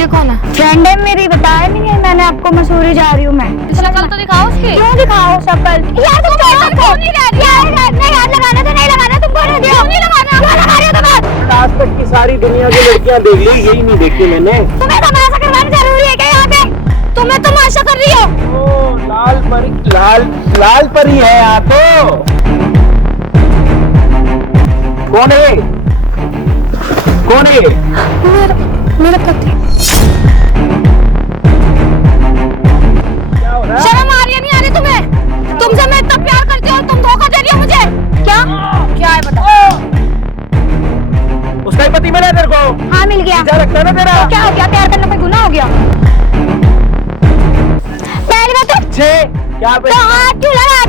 ये कौन है? फ्रेंड है मेरी, बताया नहीं है मैंने आपको, मसूरी जा रही हूँ मैं। शक्ल तो दिखाओ उसकी। क्यों दिखाओ शक्ल? यार तुम क्यों नहीं रह रही? यार हाथ लगाना तो नहीं लगाना, तुमको नहीं दिया, नहीं लगाना, क्यों लगा रही हो तुम? आज तक की सारी दुनिया की लड़कियां देख ली, यही नहीं देखी मैंने। तुम्हें तमाशा करवाना जरूरी है क्या यहाँ पे? तुम्हें तमाशा कर रही हो? ओ लाल परी है यहाँ तो। कौन है? कौन है? मेरा पति। क्या हो रहा है? शर्म आ रही है नहीं आ रही तुम्हें? तुमसे मैं इतना प्यार करती हूँ, तुम धोखा दे रही हो मुझे। क्या है बता? उसका ही पति मिला है तेरे को? हाँ मिल गया। क्या लगता है ना तेरा? तो क्या हो गया? प्यार करना कोई गुनाह हो गया? पहली बात तो क्या पे? हाथ क्यों लगा?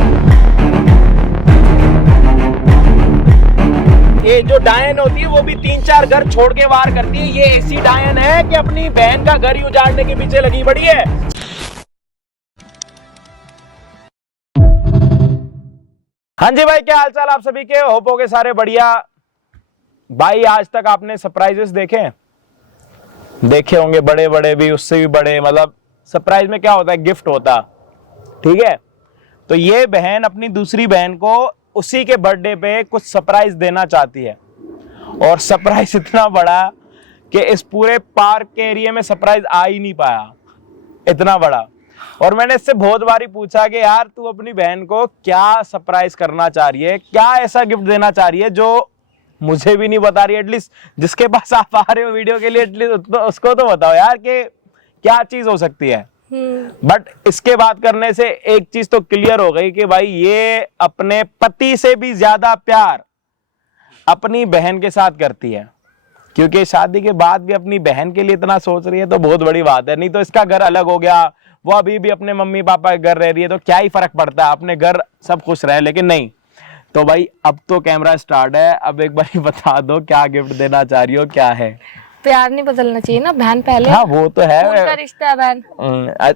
ये जो डायन होती है वो भी 3-4 घर छोड़ के वार करती है। ये ऐसी डायन है कि अपनी बहन का घर ही उजाड़ने के पीछे लगी पड़ी है। हाँ जी भाई, क्या हाल चाल आप सभी के? होप हो के सारे बढ़िया। भाई आज तक आपने सरप्राइजेस देखे होंगे, बड़े बड़े भी, उससे भी बड़े। मतलब सरप्राइज में क्या होता है? गिफ्ट होता, ठीक है। तो ये बहन अपनी दूसरी बहन को उसी के बर्थडे पे कुछ सरप्राइज देना चाहती है, और सरप्राइज इतना बड़ा कि इस पूरे पार्क के एरिया में सरप्राइज आ ही नहीं पाया, इतना बड़ा। और मैंने इससे बहुत बारी पूछा कि यार तू अपनी बहन को क्या सरप्राइज करना चाह रही है, क्या ऐसा गिफ्ट देना चाह रही है जो मुझे भी नहीं बता रही। एटलीस्ट जिसके पास आप आ रहे हो वीडियो के लिए, एटलीस्ट उसको तो बताओ यार कि क्या चीज हो सकती है। बट इसके बात करने से एक चीज तो क्लियर हो गई कि भाई ये अपने पति से भी ज्यादा प्यार अपनी बहन के साथ करती है, क्योंकि शादी के बाद भी अपनी बहन के लिए इतना सोच रही है तो बहुत बड़ी बात है। नहीं तो इसका घर अलग हो गया, वो अभी भी अपने मम्मी पापा के घर रह रही है, तो क्या ही फर्क पड़ता है, अपने घर सब खुश रहे। लेकिन नहीं, तो भाई अब तो कैमरा स्टार्ट है, अब एक बार बता दो क्या गिफ्ट देना चाह रही हो, क्या है? प्यार नहीं बदलना चाहिए ना, बहन पहले। हाँ वो तो है, उनका रिश्ता है बहन।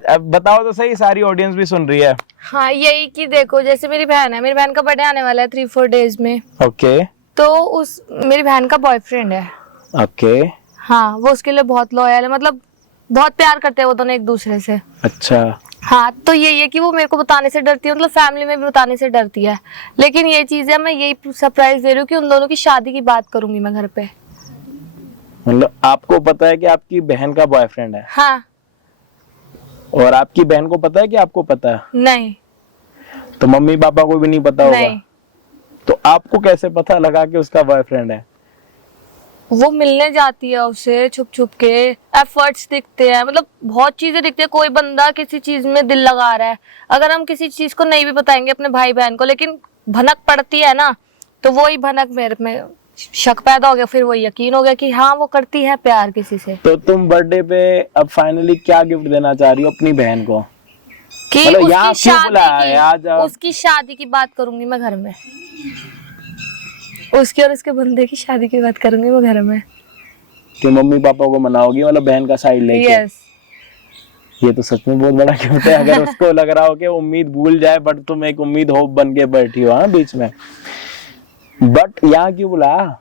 अब बताओ तो सही, सारी ऑडियंस भी सुन रही है। हाँ यही कि देखो, जैसे मेरी बहन है, मेरी बहन का बर्थडे आने वाला है 3-4 डेज में। ओके। तो उस मेरी बहन का बॉयफ्रेंड है। ओके। हाँ वो उसके लिए बहुत लॉयल है, मतलब बहुत प्यार करते हैं वो दोनों एक दूसरे से। अच्छा। हाँ तो यही है कि वो मेरे को बताने से डरती है, मतलब फैमिली में भी बताने से डरती है। लेकिन ये चीज है, मैं यही सरप्राइज दे रही हूँ कि उन दोनों की शादी की बात करूंगी मैं घर पे। मतलब आपको पता है कि आपकी बहन का बॉयफ्रेंड है? हाँ। और आपकी बहन को पता है कि आपको पता है? नहीं। तो मम्मी पापा को भी नहीं पता होगा? नहीं। तो आपको कैसे पता लगा कि उसका बॉयफ्रेंड है? वो मिलने जाती है उससे छुप छुप के, एफर्ट्स दिखते हैं, मतलब बहुत चीजें दिखती है। कोई बंदा किसी चीज में दिल लगा रहा है, अगर हम किसी चीज को नहीं भी बताएंगे अपने भाई बहन को, लेकिन भनक पड़ती है ना, तो वही भनक मेरे में शक पैदा हो गया, फिर वो यकीन हो गया कि हाँ वो करती है प्यार किसी से। तो तुम बर्थडे पे अब फाइनली क्या गिफ्ट देना चाह रही हो अपनी बहन को? कि मतलब यहाँ उसकी क्यों बुलाया है आज? शादी की, उसकी शादी की बात करूंगी मैं घर में, उसकी और उसके बंदे की शादी की बात करूंगी मैं घर में। कि मम्मी पापा को मनाओगी, मतलब बहन का साइड लेके? यस। ये तो सच में बहुत बड़ा गिफ्ट है। अगर उसको लग रहा हो कि उम्मीद भूल जाए, बट तुम एक उम्मीद होप बन के बैठी हो हाँ बीच में। बट यहाँ क्यों बुलाया?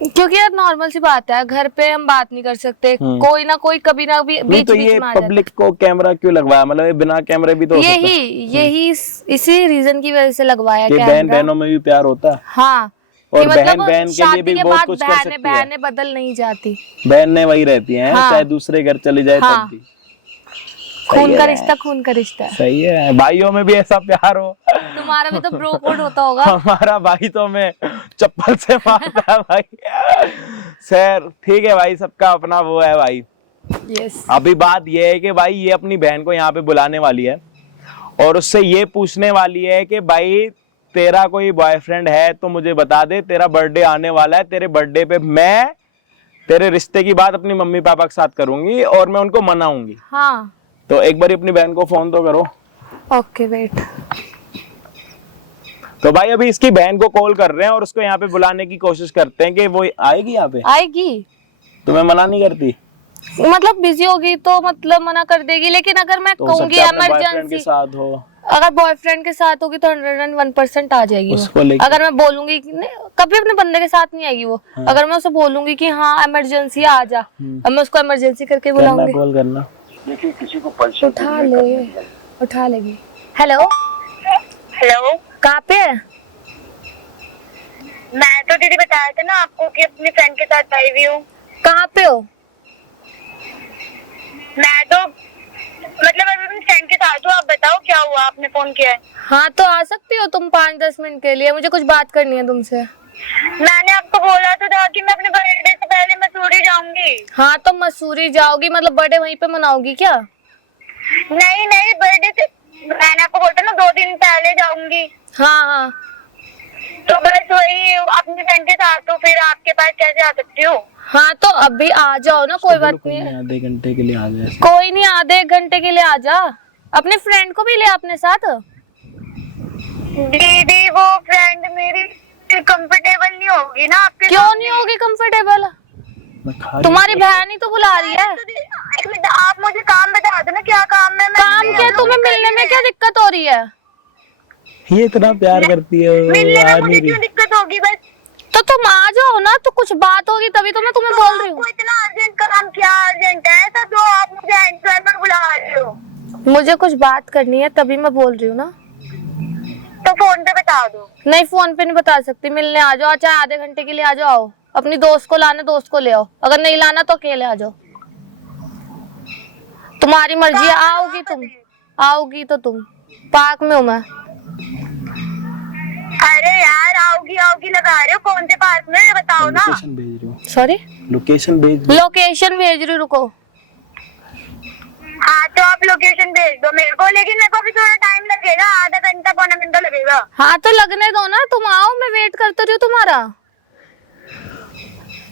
क्योंकि यार नॉर्मल सी बात है, घर पे हम बात नहीं कर सकते, कोई ना कोई कभी ना कभी बीच तो बीच ये में आ जाता है। पब्लिक को कैमरा क्यों लगवाया? मतलब ये बिना कैमरे भी तो हो सकता है। यही इसी रीजन की वजह से लगवाया कि बहन बहनों में भी प्यार होता है। हाँ। और कि बहन मतलब बहन के लिए भी बहुत कुछ कर सकती है। बहनें बदल नहीं जाती, बहनें वही रहती हैं। हाँ। चाहे दूसरे घर चली जाए हाँ। तब भी। खून का रिश्ता खून का रिश्ता है। सही है, भाइयों में भी ऐसा प्यार हो। तुम्हारा भी तो ब्रो कोड होता होगा। हमारा भाई तो हमें चप्पल से मारता है भाई। सर ठीक है भाई, सबका अपना वो है भाई। यस। अभी बात ये है कि भाई ये अपनी बहन को यहाँ पे बुलाने वाली है और उससे ये पूछने वाली है कि भाई तेरा कोई बॉयफ्रेंड है तो मुझे बता दे, तेरा बर्थडे आने वाला है, तेरे बर्थडे पे मैं तेरे रिश्ते की बात अपनी मम्मी पापा के साथ करूंगी और मैं उनको मनाऊंगी। हाँ। तो एक बार अपनी बहन को फोन तो करो। Okay wait. तो भाई अभी इसकी बहन को कॉल कर रहे हैं और उसको यहाँ पे बुलाने की कोशिश करते हैं कि वो आएगी यहाँ पे। आएगी। तुम्हें मना नहीं करती? मतलब बिजी होगी तो मतलब मना कर देगी, लेकिन अगर मैं कहूंगी बॉयफ्रेंड के इमरजेंसी, साथ हो। अगर बॉयफ्रेंड के साथ होगी तो 101% आ जाएगी उसको वो। लेके- अगर मैं बोलूंगी कि नहीं, कभी अपने बंदे के साथ नहीं आएगी वो। अगर मैं उसे बोलूंगी कि हाँ इमरजेंसी आ जा, अब मैं उसको इमरजेंसी करके बुलाऊंगी। कॉल करना। उठा लेगी। हेलो हेलो, कहाँ पे है? मैं तो दीदी बताया था ना आपको कि अपनी फ्रेंड के साथ आई हुई हूँ। कहाँ पे हो? मैं तो मतलब अभी अपनी फ्रेंड के साथ हूँ। आप बताओ क्या हुआ, आपने फोन किया है? हाँ तो आ सकती हो तुम 5-10 मिनट के लिए, मुझे कुछ बात करनी है तुमसे। मैंने आपको बोला तो था कि मैं अपने बर्थडे से पहले मसूरी जाऊंगी। हाँ तो मसूरी जाओगी मतलब बर्थडे वहीं पे मनाओगी क्या? नहीं नहीं, बर्थडे से मैंने आपको बोला था ना 2 दिन पहले जाऊंगी। हाँ हाँ तो बस वही अपनी फ्रेंड के साथ, तो फिर आपके पास कैसे आ सकती हूँ? हाँ तो अभी आ जाओ ना, कोई बात नहीं है। आधे घंटे के लिए आ जाए। कोई नहीं, आधे 1 घंटे के लिए आ जा। अपने फ्रेंड को भी ले अपने साथ। दीदी वो फ्रेंड मेरी कंफर्टेबल नहीं होगी ना आपके क्यों साथ। नहीं होगी कंफर्टेबल? मैं खा तुम्हारी बहन ही तो बुला रही है। एक मिनट, आप मुझे काम बता दो ना, क्या काम है? मैं काम क्या, तुम्हें मिलने में क्या दिक्कत हो रही है? ये इतना प्यार करती है वो, मिलने आ में नहीं मुझे रही। क्यों दिक्कत होगी? बस तो तुम आ जाओ ना, तो कुछ बात होगी तभी तो मैं तुम्हें बोल रही हूँ। आपको इतना अर्जेंट काम क्या अर्जेंट है ऐसा जो आप मुझे एंजॉय पर बुला रहे हो? मुझे कुछ बात करनी है तभी मैं बोल रही हूँ ना। तो फोन पे बता दो। नहीं फोन पे नहीं बता सकती, मिलने आ जाओ, चाहे आधे घंटे के लिए आ जाओ। अपनी दोस्त को लाना, दोस्त को ले आओ, अगर नहीं लाना तो अकेले आ जाओ। तुम्हारी मर्जी है, आओगी तुम, आओगी तो तुम। पार्क में हूँ मैं। अरे यार, आओगी आओगी लगा रहे हो, कौन से पार्क में बताओ ना। लोकेशन भेज रही हूँ। सॉरी, लोकेशन भेज। लोकेशन भेज रही, रुको। हाँ तो आप लोकेशन भेज दो मेरे को, लेकिन मेरे को भी थोड़ा टाइम लगेगा, आधा घंटा पौना घंटा लगेगा। हाँ तो लगने दो ना, तुम आओ, मैं वेट करती रही हूँ तुम्हारा।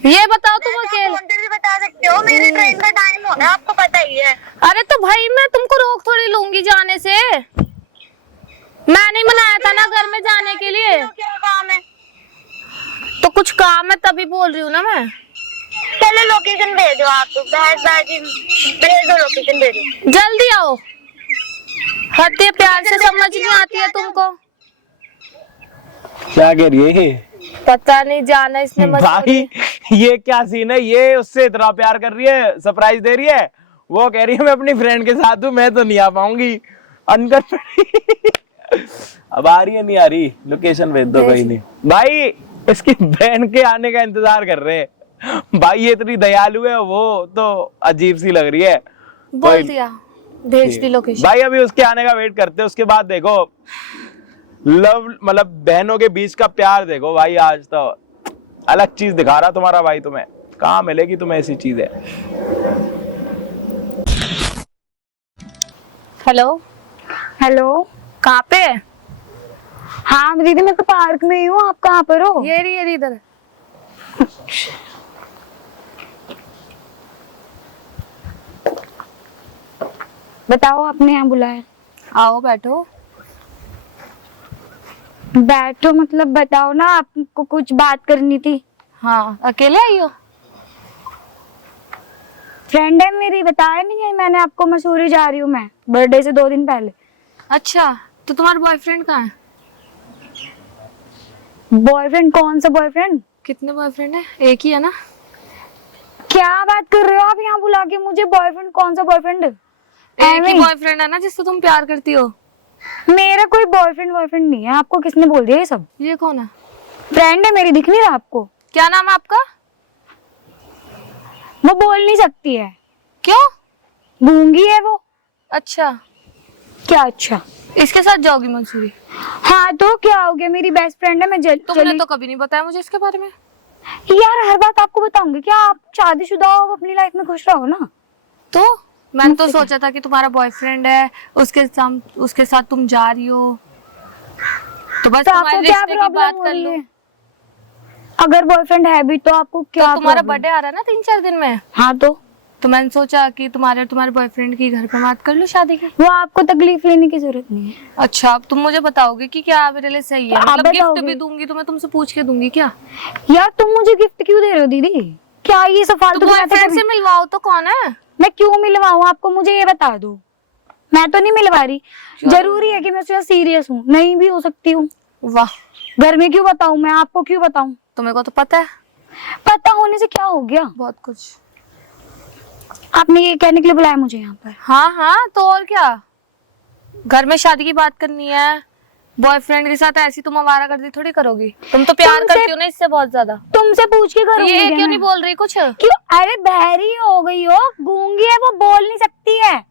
ये बताओ तुम अकेले। फोन पे भी बता सकते हो, मेरी ट्रेन का टाइम हो गया, आपको पता ही है। अरे तो भाई मैं तुमको रोक थोड़ी लूंगी जाने से। मैं नहीं मनाया था ना घर में जाने के लिए। तो क्या काम है? तो कुछ काम है तभी बोल रही हूँ ना मैं। चलो लोकेशन भेजो, आप बहसबाजी भेज दो, लोकेशन भेजो। जल्दी आओ। हद प्यार से समझ नहीं आती है तुमको। क्या कह रही है ये? पता नहीं, जाना इसने भाई ये क्या सीन है? ये उससे इतना प्यार कर रही है, सरप्राइज दे रही है। वो कह रही है मैं अपनी फ्रेंड के साथ हूँ, मैं तो नहीं आ पाऊंगी। अनकर अब आ रही है, नहीं आ रही? लोकेशन भेज दो। कोई नहीं भाई, इसकी बहन के आने का इंतजार कर रहे हैं। भाई ये इतनी दयालु है, वो तो अजीब सी लग रही है। बोल दिया, भेज दी लोकेशन। भाई अभी उसके आने का वेट करते हैं, उसके बाद देखो लव, मतलब बहनों के बीच का प्यार देखो भाई। आज तो अलग चीज दिखा रहा तुम्हारा भाई, तुम्हें कहाँ मिलेगी तुम्हें ऐसी चीजें। हेलो हेलो, कहाँ पे है? हाँ दीदी मैं तो पार्क में ही हूँ, आप कहाँ पर हो? ये रही इधर। बताओ, आपने यहाँ बुलाया? आओ बैठो। बैठो मतलब बताओ ना, आपको कुछ बात करनी थी। हाँ अकेले आई हो? फ्रेंड है मेरी, बताया नहीं है मैंने आपको, मसूरी जा रही हूँ मैं बर्थडे से 2 दिन पहले। अच्छा तो तुम्हारा बॉयफ्रेंड कहाँ है? बॉयफ्रेंड? कौन सा बॉयफ्रेंड? कितने बॉयफ्रेंड है? एक ही है ना? क्या बात कर रहे हो आप यहाँ बुला के मुझे? बॉयफ्रेंड? कौन सा बॉयफ्रेंड? एक ही बॉयफ्रेंड है ना जिससे तुम प्यार करती हो? मेरा कोई बॉयफ्रेंड नहीं है। आपको किसने बोल दिया ये सब? ये कौन है? फ्रेंड है मेरी, दिख नहीं रहा आपको? क्या नाम है आपका? वो बोल नहीं सकती है। क्यों? गूंगी है वो। अच्छा, क्या अच्छा? इसके साथ जाओगी मंसूरी? हाँ तो क्या हो गया, मेरी बेस्ट फ्रेंड है, मैं तुमने तो कभी नहीं बताया मुझे इसके बारे में। यार हर बात आपको बताऊंगी क्या? आप शादीशुदा हो, अपनी लाइफ में खुश रहो ना। तो मैंने तो सोचा था कि तुम्हारा बॉयफ्रेंड है, उसके साथ तुम जा रही हो, तो बस तो तुम्हारे आपको क्या रिश्ते की प्रॉब्लम बात हो कर रही लो। है? अगर बॉयफ्रेंड है भी तो आपको क्या तो तुम्हारा problem? बर्थडे आ रहा है ना 3-4 दिन में, हाँ तो मैंने सोचा कि तुम्हारे बॉयफ्रेंड की घर पे बात कर लो शादी की। वो आपको तकलीफ लेने की जरूरत नहीं है। अच्छा, अब तुम मुझे बताओगे कि क्या मेरे लिए सही है? आप मतलब गिफ्ट बताओगे। भी दूंगी तो मैं तुमसे पूछ के दूंगी क्या? यार तुम मुझे गिफ्ट क्यों दे रहे हो दीदी? क्या ये सब फालतू तो की बातें बॉयफ्रेंड कर से मिलवाओ तो कौन है? मैं क्यों मिलवाऊं आपको? मुझे ये बता दो, मैं तो नहीं मिलवा रही। जरूरी है कि मैं उससे सीरियस हूँ? नहीं भी हो सकती हूँ। वाह, घर में क्यों बताऊँ? मैं आपको क्यों बताऊँ? तुम्हें को तो पता है पता होने से क्या हो गया? बहुत कुछ। आपने ये कहने के लिए बुलाया मुझे यहाँ पर? हाँ हाँ, तो और क्या, घर में शादी की बात करनी है, बॉयफ्रेंड के साथ ऐसी तुम आवारागर्दी थोड़ी करोगी। तुम तो प्यार तुमसे- करती हो ना इससे बहुत ज्यादा। तुमसे पूछ के करूंगी ये क्या क्यों मैं? नहीं बोल रही कुछ? क्यों? अरे बहरी हो गई हो, गूंगी है, वो बोल नहीं सकती है।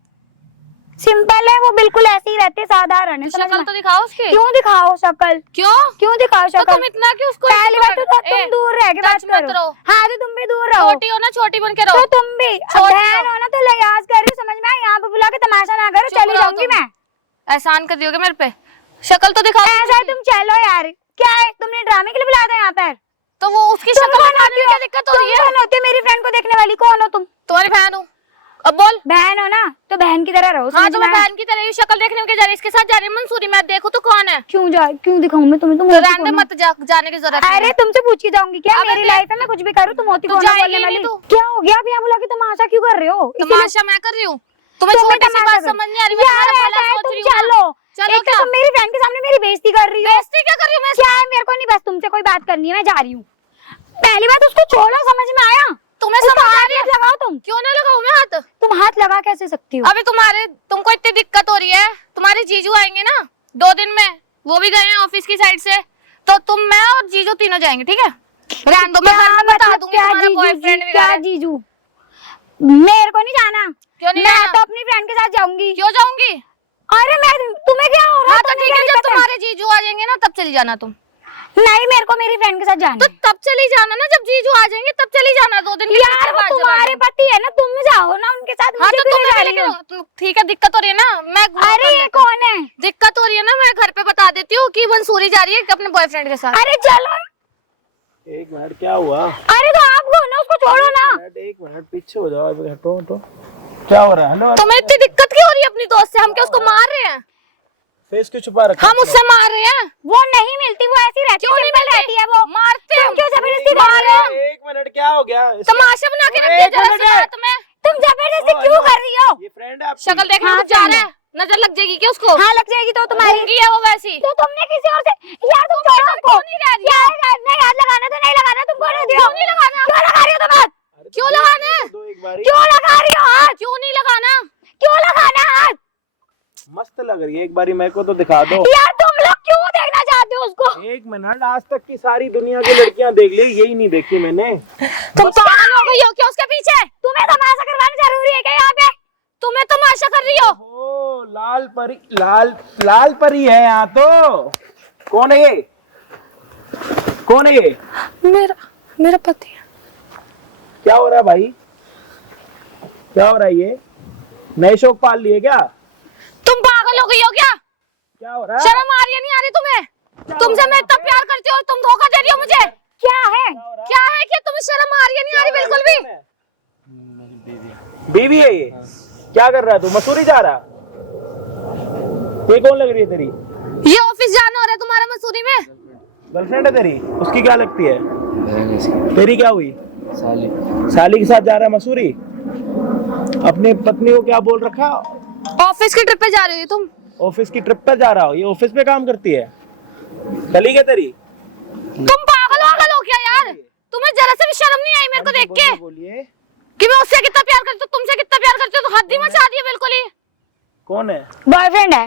सिंपल है, वो बिल्कुल ऐसे ही रहते, साधारण है। समझ शक्ल में? तो दिखाओ उसकी। क्यों दिखाओ शक्ल? क्यों? क्यों दिखाओ तो शक्ल? तुम इतना क्यों उसको पहली बात तो तुम ए, दूर रह के बात टच मत करो। रहो। हाँ तो तुम भी दूर रहो। छोटी हो ना, छोटी बन के तो रहो। तुम भी छोटी बहन हो ना, तो लिहाज कर रही हो, समझ में आया? यहाँ पे बुला के तमाशा ना करो, चुप चली रहो जाऊंगी तुम। मैं। एहसान कर दियोगे मेरे पे? शक्ल तो दिखाओ। ऐसा है, तुम चलो यार। क्या है, तुमने ड्रामे के लिए बुलाया था यहाँ पर? तो वो उसकी तुम शक्ल कौन दिखाने होती में हो? क्या दिक्कत हो रही है? तुम कौन होती हो मेरी फ्रेंड को देखने वाली? कौन हो तुम? तुम्हारी बहन हूँ। अब बोल। बहन हो ना, तो बहन की तरह रहो। हाँ, समझ तो में मैं आया? बहन की तरह ही शक्ल देखने में क्या जा रही है? इसके साथ जा रही है मंसूरी, मैं देखूं तो कौन है? क्यों दिखाऊं मैं तुम्हें? तुम तो होती रहने दे, कौन हो? मत जाने की जरूरत अरे नहीं है। तुमसे पूछ के जाऊंगी क्या? अबे मेरी देख, लाइफ है, मैं कुछ भी करूँ, तुम होती तू कौन हो जाएगी बोलने नहीं वाली? तू। क्या हो गया? आप यहाँ बुला के तमाशा क्यों कर रहे हो? तमाशा मैं कर रही हूँ? तुम्हें तुम्हें छोटी सी तमाशा बात कर- समझ नहीं आ रही? मैं यार तुम्हारा ऐसा भला है, सोच तुम रही हूँ ना। चलो। चलो एक तो क्या? तुम मेरी फ्रेंड के सामने मेरी बेइज्जती कर रही हो। बेइज्जती क्या कर रही हूँ मैं? क्या है? मेरे को नहीं, बस तुमसे कोई बात करनी है, मैं जा रही हूँ। पहली बात उसको छोड़ो, समझ में आया? तुम्हें उसको समझ आ हाथ रही है? मत लगाओ तुम। क्यों ना लगाऊं मैं हाथ? तुम हाथ लगा कैसे सकती हो? अभी तुमको इतनी दिक्कत हो रही है, तुम्हारे जीजू आएंगे ना 2 दिन में, वो भी गए हैं ऑफिस की साइड से, तो तुम, मैं और जीजू तीनों जाएंगे, ठीक है? रहने दो, मैं घर में बता मतलब दूंगी क्या तुम्हारा जीजू? बॉयफ्रेंड भी क्या गया है। जीजू? मेरे को नहीं जाना। क्यों नहीं मैं जाना? तो अपनी फ्रेंड के साथ जाऊंगी। क्यों जाऊंगी? अरे मैं, तुम्हें क्या हो रहा हाँ है? तो तुम्हें ठीक क्या है, जब दिक्कत है? तुम्हारे जीजू आ जाएंगे ना तब चली जाना तुम। नहीं, मेरे को मेरी फ्रेंड के साथ जाना तो है। तब चली जाना ना, जब जीजू आ जाएंगे तब चली जाना 2 दिन के लिए। यार वो तुम्हारे पति है ना, तुम जाओ ना उनके साथ। हाँ मुझे तो क्यों तुम ले जा भी रही हो? लेके ठीक है, दिक्कत हो रही है ना, मैं घूम अरे कर ये लेती हूँ। कौन है? दिक्कत हो रही है ना, मैं घर पे बता देती हूँ कि मंसूरी जा रही है अपने बॉयफ्रेंड के साथ। अरे चलो। एक मिनट, क्या हुआ? अरे तो आप कौन हो? उसको छोड़ो ना। एक मिनट पीछे हो जाओ, हटो हटो। क्या हो रहा है? हेलो, तुम्हें इतनी दिक्कत क्यों हो रही है अपनी दोस्त से? हम क्या उसको मार रहे हैं? फेस क्यों छुपा रखा? हम उससे मार रहे हैं? वो नहीं मिलती, वो ऐसी रहती है, क्यों नहीं सिंपल मिलती? रहती है वो। मारते हैं। तुम क्यों जबरदस्ती मार कर रही हो? एक मिनट, क्या हो गया? तमाशा बना के अरे, रखती है एक जरा मिनट सी है। बात में। तुम जबरदस्ती ओ, क्यों हेलो। कर रही हो? ये फ्रेंड है आपकी? शक्ल देखने हाँ, को जा रहा फ्रेंड है, नजर लग जाएगी क्या उसको? हाँ लग जाएगी तो तुम्हारी। गूंगी है वो वैसी। तो तुमने किसी और से, यार तुम छोड़ो हमको। नहीं रह रही? यार नहीं, हाथ लगाना तो नहीं लगाना। तुम कौन होती हो? क्यों नहीं लगाना? क्यों लगा रही हो तुम हाथ? क्यों लगाना है? दो एक बारी। क्यों लगा रही हो हाथ? क्यों नहीं लगाना? क्यों लगाना हाथ? मस्त लग रही है, एक बारी मेरे को तो दिखा दो। यार तुम लोग क्यों देखना चाहते हो उसको? एक मिनट, आज तक की सारी दुनिया की लड़कियां देख ली, यही नहीं देखी मैंने। तुम पागल हो गई हो क्या उसके पीछे? तुम्हें तमाशा करवाना जरूरी है क्या यहाँ पे? तुम्हें तमाशा कर रही हो? ओ लाल परी, लाल परी है यहाँ तो। कौन है ये? कौन है ये? मेरा पति है। क्या हो रहा है भाई? क्या हो रहा है ये? नए शौक पाल लिए क्या? तुम पागल हो गई हो क्या? क्या हो रहा है? शर्म आ रही है नहीं आ रही तुम्हें? तुमसे मैं इतना प्यार करती हूँ और तुम धोखा दे रही हो मुझे। क्या है? क्या है कि तुम्हें शर्म आ रही है नहीं आ रही बिल्कुल भी? बीवी है ये? क्या कर रहा है तू? मसूरी जा रहा? ये कौन लग रही है तेरी? ये ऑफिस जाना हो रहा है तुम्हारा मसूरी में? गर्लफ्रेंड है तेरी? उसकी क्या लगती है? तेरी क्या हुई? साली। साली के साथ जा रहा है मसूरी? अपने पत्नी को क्या बोल रखा? ऑफिस की ट्रिप पे जा रही हो तुम? ऑफिस की ट्रिप पे जा रहा हो? ये ऑफिस पे काम करती है? चली क्या तेरी? तुम पागल हो क्या यार? तुम्हें जरा से भी शर्म नहीं आई मेरे को देख के बोलिए। कि मैं उससे कितना प्यार करती हूँ, तुमसे कितना प्यार करती हूँ? तो हद ही मचा दी है बिल्कुल ही। कौन है? बॉयफ्रेंड है।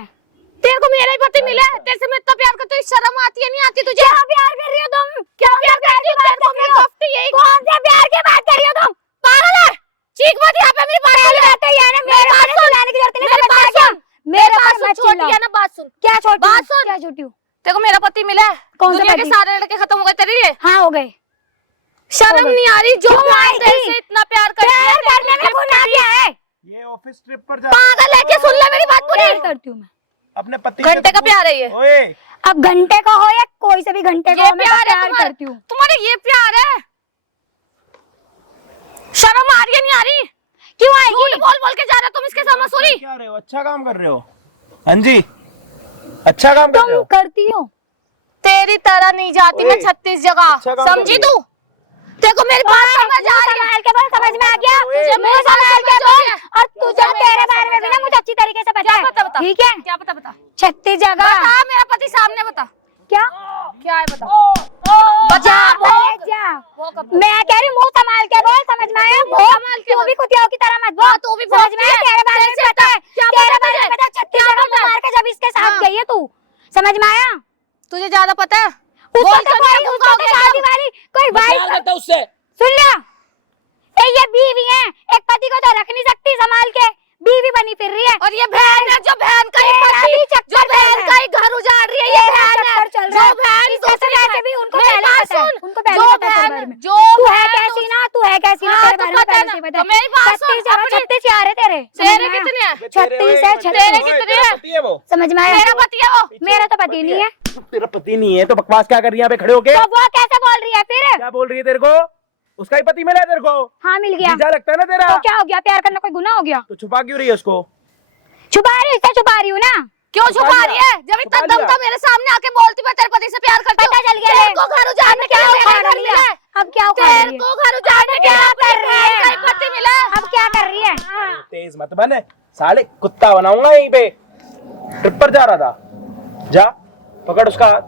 तेरे को मेरा ही पति मिला है, तेरे से मैं इतना प्यार करती हूँ, शर्म आती है नहीं आती तुझे? क्या प्यार कर रही हो तुम? क्या प्यार करती हूँ? तेरे को मैं गिफ्ट यही। कौन से प्यार की बात कर रही हो तुम? पागल है? चीख मत यहाँ पे मेरी बात पहली सुन। बात तो ये है ना, मेरे बारे में चिल्लाने की जरूरत नहीं है, मेरी समझ में बात आया क्या? सुन। मेरे बारे बात में सुन, मत छोटी चिल्लाओ। है ना, बात सुन। क्या छोटी बात हूँ? सुन। क्या छोटी हूँ? तेरे को मेरा पति मिला है? कौन सा दुनिया के पति? सारे लड़के खत्म हो गए तेरे लिए? हाँ हो गए। शर्म नहीं आ रही? जो क्यों मैं आएगी? तेरे से इतना प्यार करती है, प्यार करने में गुनाह क्या है? ये ऑफिस ट्रिप पर जा पागल है क्या? सुन ले मेरी बात पूरी। प्यार करती हूँ मैं। अपने पति से घंटे का पूछ। प्यार है ये। ओए, अब घंटे का हो या कोई से भी घंटे का ये हो, मैं प्यार है प्यार तुम्हारा? करती हूँ। तुम्हारा ये प्यार है? शर्म आ रही है नहीं आ रही? क्यों आएगी? झूठ बोल बोल के जा रहे हो तुम इसके साथ मसूरी? क्या रहे हो? अच्छा काम कर रहे हो? हाँ जी, अच्छा काम कर रहे तुम हो? करती हो? तेरी तरह नहीं जाती ओए, मैं 36 जगह, अच्छा काम कर समझी रही तू? देखो मेरी बात समझ आ रही है? संभाल के बोल, समझ में आ गया? ओए, मुंह संभाल के बोल। और तुझे मेरे बारे में भी ना मुझे अच्छी तरीके से पता है। 36 जगह। बता, मेरा पति सामने बता क्या क्या है, बता बता। जा। मैं कह रही मुंह संभाल के बोल, समझ में आया? तू भी कुतियाओं की तरह मत बोल, तू भी समझ में आया? तेरे बारे में पता है, तेरे बारे में पता है, 36 जगह तो मार के जब इसके साथ गई है तू, समझ में आया? तुझे ज्यादा पता है? उसको तो कोई शादी वाली कोई वाइफ उससे सुन लिया, ये बीवी है, एक पति को तो रख नहीं सकती संभाल के, बीवी बनी फिर रही है। और ये बहन है जो बहन का ही पति, जो बहन का ही घर उजाड़ रही है, ये बहन है जो बहन वैसे भी उनको पहले पता है, उनको पहले जो पता है तेरे बारे बहन में। जो तू है कैसी ना, तू है कैसी ना, हाँ, तेरे बारे तो में पता है पहले से ना। पता है। तो मेरी बात सुन, 36 जगह 36 यार है तेरे, तेरे कितने हैं? 36 है, तेरे कितने हैं? वो समझ में आया? मेरा पति है वो। मेरा तो पति नहीं है। तेरा पति नहीं है तो बकवास क्या कर रही है यहाँ पे खड़े होके? तो वो कैसे बोल रही है फिर? क्या बोल रही है तेरे को? उसका ही पति मिला है तेरे को? हाँ मिल गया। जीजा लगता है ना तेरा? तो क्या हो गया, प्यार करना कोई गुनाह हो गया? तो छुपा क्यों रही है उसको? छुपा रही हूँ, इससे छुपा रही हूँ ना। क्यों छुपा रही है? जब इतना छुपा दम लिया। था मेरे सामने आके बोलती मैं तेरे पति से प्यार करती हूँ। पता चल गया तेरे को घर उजाड़ने के लिए मेरा घर मिला है। अब क्या उखाड़ तेरे रही है? को घर उजाड़ने के लिए क्या अपनी कर रही बहन का ही है? पति मिला है। अब क्या कर रही है? तेज मत बन, साले कुत्ता बनाऊंगा यहीं पे। ट्रिप पर जा रहा था, जा पकड़ उसका हाथ।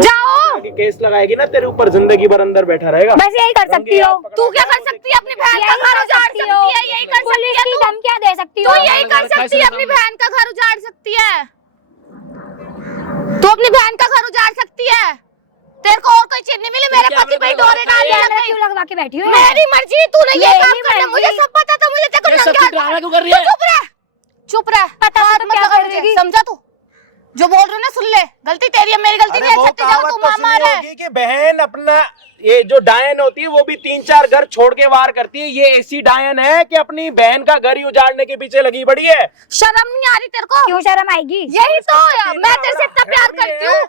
जाओ। केस लगाएगी ना तेरे ऊपर, जिंदगी भर अंदर बैठा रहेगा। बस यही कर सकती हो। तू क्या कर सकती है? अपनी बहन का घर उजाड़ सकती है, यही कर सकती पुलिस है की तू। धमकियां दे सकती हो। तू यही कर सकती है, अपनी बहन का घर उजाड़ सकती है। तू अपनी बहन का घर उजाड़ सकती है। तेरे को और कोई चीज नहीं मिली, मेरे पति पे ही डोरे डाल दिया। कैमरा क्यों लगवा के बैठी हो? मेरी मर्जी, तूने ये मेरी काम करना, मुझे मर्जी। सब पता था, मुझे तेरे को ड्रामा क्यों कर रही है? चुप रह, चुप रह। पता हाथ तो मत क्या लगा कर मुझे, रही? समझा तू? जो बोल रही है ना सुन ले, गलती तेरी है, मेरी गलती नहीं है। 36 जगह तू मामा है। कि बहन अपना, ये जो डायन होती है वो भी 3-4 घर छोड़ के वार करती है। ये ऐसी डायन है कि अपनी बहन का घर ही उजाड़ने के पीछे लगी पड़ी है। शर्म नहीं आ रही तेरे को? क्यों शर्म आएगी? यही तो है, मैं तेरे से इतना प्यार करती हूँ,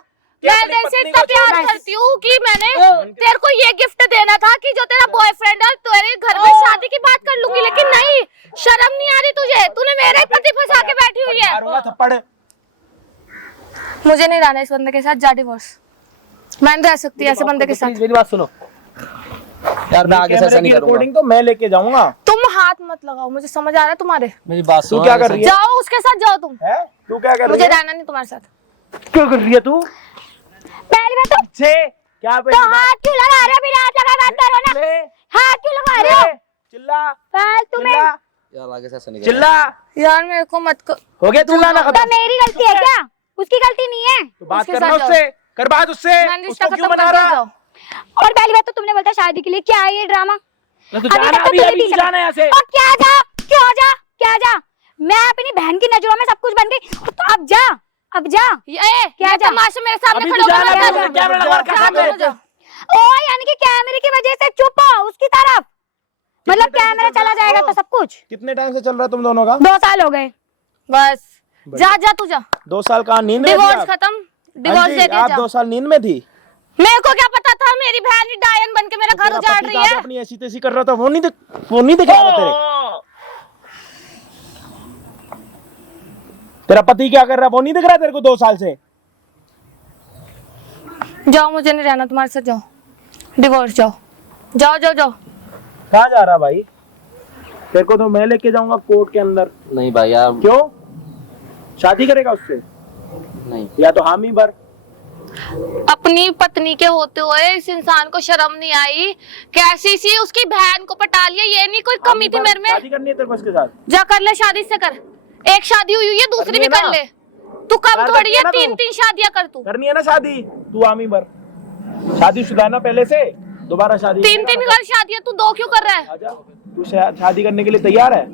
मैं तेरे से इतना प्यार करती हूँ कि मैंने तेरे को ये गिफ्ट देना था कि जो तेरा बॉयफ्रेंड है तेरे घर में शादी की बात कर लूंगी, लेकिन नहीं, शर्म नहीं आ रही तुझे? तूने मेरे ही पति फंसा के बैठी हुई है। मारूंगा थप्पड़। मुझे नहीं रहना इस बंदे के साथ, जा डिवोर्स। मैं नहीं रह सकती ऐसे बंदे के साथ। मेरी बात सुनो यार, मैं आगे से ऐसा नहीं करूंगा। रिकॉर्डिंग तो मैं लेके जाऊंगा। तुम हाथ मत लगाओ, मुझे समझ आ रहा है तुम्हारे। मेरी बात तू सुनो। क्या कर रही है? जाओ उसके साथ, जाओ तुम। है? तू क्या कर रही मुझे है? रहना नहीं तुम्हारे साथ। क्या कर रही है तू? पहली बात तो छे क्या पे? हाथ क्यों लगा रहे हो? बिना हाथ लगाए बात करो ना। ले, हाथ क्यों लगा रहे हो? चिल्ला फालतू में। चिल्ला यार आगे से ऐसा नहीं करूंगा। चिल्ला। यार मेरे को मत कर। हो गया चिल्लाना तो खत्म। मेरी गलती है क्या? उसकी गलती नहीं है। तो बात उसके करना साथ उससे, कर बात उससे। मैंने रिश्ता उसको क्यों खत्म बना कर दिया, रहा? जाओ। और पहली बात तो तुमने बोलता शादी के लिए क्या है ये ड्रामा? ना तू अभी जाना, तक तो अभी तुमने अभी नहीं जाना यहाँ से। और क्या जा, क्यों जा, क्या जा? मैं अपनी बहन की नजरों में सब कुछ बन गई, तो अब जा, अब जा। क्या जा? तमाशा मेरे सामने अभी खड़े तो होकर जाना, मत तूने कर। कैमरा लगा रखा है जा, सामने। जा, जा। ओ यानी कि कैमरे की वजह से चुप हो उसकी तरफ, मतलब कितने टाइम से कैमरा चल चला रहा है? जाएगा तो सब कुछ। कितने टाइम से चल रहा है तुम दोनों का? 2 साल हो गए। बस जा जा तू जा। 2 साल कहाँ नींद में थी डिवोर्स आप? खत्म, हाँ डिवोर्स जी, दे दिया आप जा। 2 साल नींद में थी। मेरे को क्या पता था मेरी बहन ही डायन बन के मेरा घर तेरा उजाड़ पति रही कहाँ पे है। अपनी ऐसी तैसी कर रहा था, वो नहीं दिख रहा था तेरे? तेरा पति क्या कर रहा है वो नहीं दिख रहा तेरे को 2 साल से? जाओ, मुझे नहीं रहना तुम्हारे साथ, जाओ डिवोर्स, जाओ जाओ जाओ जाओ। कहाँ जा रहा भाई? तेरे को तो मैं लेके जाऊंगा कोर्ट के अंदर। नहीं भाई यार, क्यों? शादी करेगा उससे? नहीं। या तो हामी भर। अपनी पत्नी के होते हुए इस इंसान को शर्म नहीं आई? कैसी सी उसकी बहन को पटा लिया, ये नहीं कोई कमी थी मेरे में? शादी करनी है तेरे को इसके साथ? जा कर ले शादी से कर, एक शादी हुई है दूसरी भी करनी है कर ना? ले। तू कम यार, थोड़ी है, करनी है ना तू? 3-3 शादियां कर तू। करनी है ना शादी? तू हामी भर, शादीशुदा है ना पहले से, दोबारा शादी 3-3 कर शादियां, तू 2 क्यों कर रहा है? आजा, तू शादी करने के लिए तैयार है?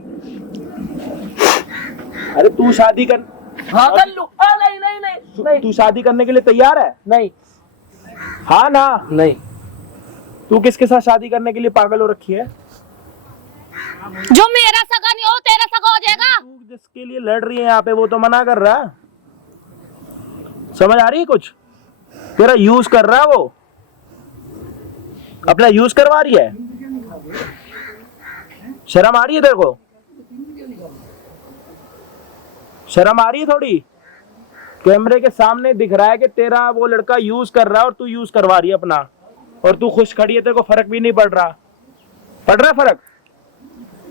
अरे तू शादी कर, हाँ कर लूं। नहीं नहीं नहीं नहीं तू शादी करने के लिए तैयार है? नहीं हाँ ना? नहीं। तू किसके साथ शादी करने के लिए पागल हो रखी है? जो मेरा सगा नहीं हो तेरा सगा हो जाएगा। तू जिसके लिए लड़ रही है यहाँ पे वो तो मना कर रहा है। समझ आ रही है कुछ? तेरा यूज कर रहा है वो, अपना यूज करवा रही है। शर्म आ रही है तेरे को? शर्म आ रही है थोड़ी? कैमरे के सामने दिख रहा है कि तेरा वो लड़का यूज कर रहा है और तू यूज करवा रही है अपना, और तू खुश खड़ी है, तेरे को फर्क भी नहीं पड़ रहा। पड़ रहा फर्क?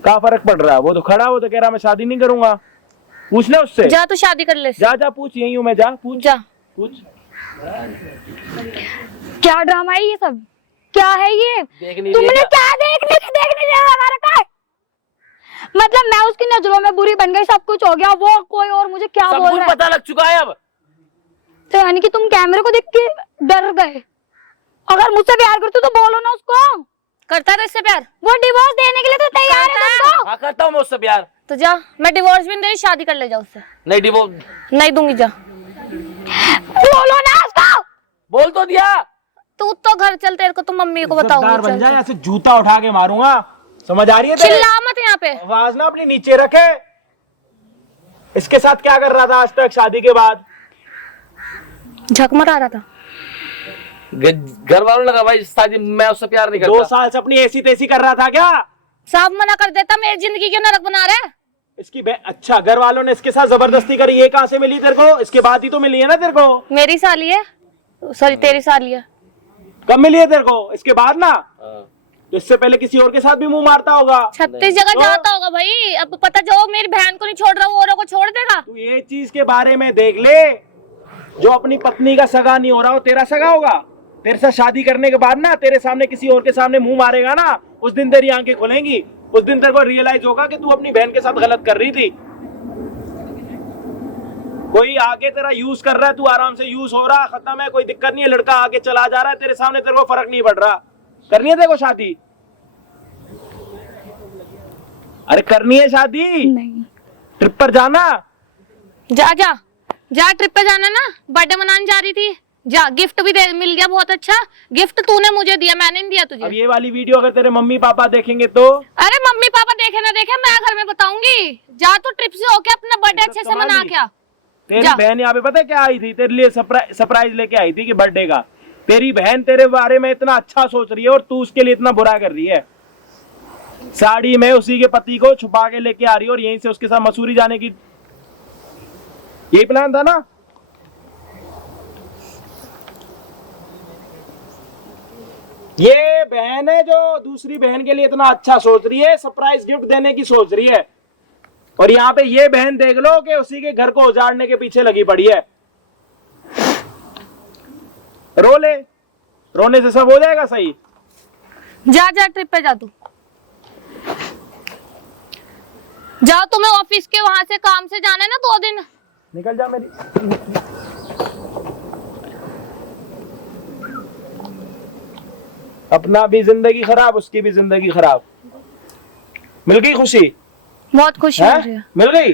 क्या फर्क पड़ रहा है? वो तो खड़ा, वो तो कह रहा मैं शादी नहीं करूंगा। पूछना उससे। जा तू शादी कर ले इससे। जा जा पूछ, यही हूँ मैं, जा पूछ जा। पूछ। क्या ड्रामा है ये सब? क्या है ये? देखने तुमने दिया क्या देखने लगा रखा है? मतलब मैं उसकी नजरों में बुरी बन गई, सब कुछ हो गया, वो कोई और मुझे क्या सब बोल कुछ रहा है? पता लग चुका है अब। तो यानी कि तुम कैमरे को देख के डर गए? अगर मुझसे प्यार करते तो बोलो ना उसको। करता है इससे प्यार? वो डिवोर्स देने के लिए तो तैयार है तुमको। हाँ करता हूँ मैं उससे प्यार। तो जा, मैं डिवोर्स भी नहीं दे रही, शादी कर ले जा उससे। नहीं डिवोर्स नहीं दूंगी, जा। बोलो ना उसको। बोल तो दिया। तू तो घर चल, तेरे को तो मम्मी को बताऊंगी। इज्जतदार बन चल, जाए, चल। ऐसे जूता उठा के मारूंगा, समझ आ रही है तेरे? चिल्ला मत यहाँ पे। आवाज ना अपनी नीचे रखे। इसके साथ क्या कर रहा था आज तक शादी के बाद? झक मरा रहा था। घर वालों ने कहा भाई शादी, मैं उससे प्यार नहीं 2 करता। साल से अपनी ऐसी तैसी कर रहा था क्या? साफ मना कर देता, मेरी जिंदगी क्यों नरक बना रहा है? इसकी अच्छा, घर वालों ने इसके साथ जबरदस्ती करी, ये कहां से मिली तेरे को? इसके बाद ही तो मिली है ना तेरे को। मेरी साली है, सॉरी तेरी साली है। कब मिली है तेरे को? इसके बाद ना? हाँ। तो इससे पहले किसी और के साथ भी मुंह मारता होगा। 36 जगह तो- जाता होगा भाई। अब पता जो मेरी बहन को नहीं छोड़ रहा, वो औरों को छोड़ देगा। तू ये चीज के बारे में देख ले, जो अपनी पत्नी का सगा नहीं हो रहा, वो तेरा सगा होगा। तेरे साथ शादी करने के बाद ना तेरे सामने किसी और के सामने मुंह मारेगा ना, उस दिन तेरी आंखें खुलेंगी। उस दिन तेरे को रियलाइज होगा कि तू अपनी बहन के साथ गलत कर रही थी। कोई आगे तेरा यूज कर रहा है, तू आराम से यूज हो रहा, खत्म है, कोई दिक्कत नहीं है। लड़का आगे चला जा रहा है तेरे सामने, तेरे को फर्क नहीं पड़ रहा। करनी है तेरे को शादी? अरे करनी है शादी? नहीं। ट्रिप पर जाना? जा जा जा, ट्रिप पे जाना ना, बर्थडे मनाने जा रही थी। जा, गिफ्ट भी दे मिल गया, बहुत अच्छा गिफ्ट तूने मुझे दिया, मैंने नहीं दिया तुझे। अब ये वाली वीडियो अगर तेरे मम्मी पापा देखेंगे तो? अरे मम्मी पापा देखे ना देखे, मैं घर में बताऊंगी। जा तू ट्रिप से होके अपना बर्थडे अच्छे से मना के आ। तेरी जा। बहन यहाँ पे पता है क्या आई थी? तेरे लिए सरप्राइज लेके आई थी कि बर्थडे का। तेरी बहन तेरे बारे में इतना अच्छा सोच रही है और तू उसके लिए इतना बुरा कर रही है। साड़ी में उसी के पति को छुपा के लेके आ रही है और यहीं से उसके साथ मसूरी जाने की, यही प्लान था ना? ये बहन है जो दूसरी बहन के लिए इतना अच्छा सोच रही है, सरप्राइज गिफ्ट देने की सोच रही है। और यहाँ पे ये बहन देख लो कि उसी के घर को उजाड़ने के पीछे लगी पड़ी है। रो ले, रोने से सब हो जाएगा सही। जा जा, ट्रिप पे जा तू। जाओ, तुम्हें ऑफिस के वहां से काम से जाना है ना 2 दिन। निकल जा मेरी। अपना भी जिंदगी खराब, उसकी भी जिंदगी खराब। मिल गई खुशी? बहुत खुशी हो रही है? है। मिल गई?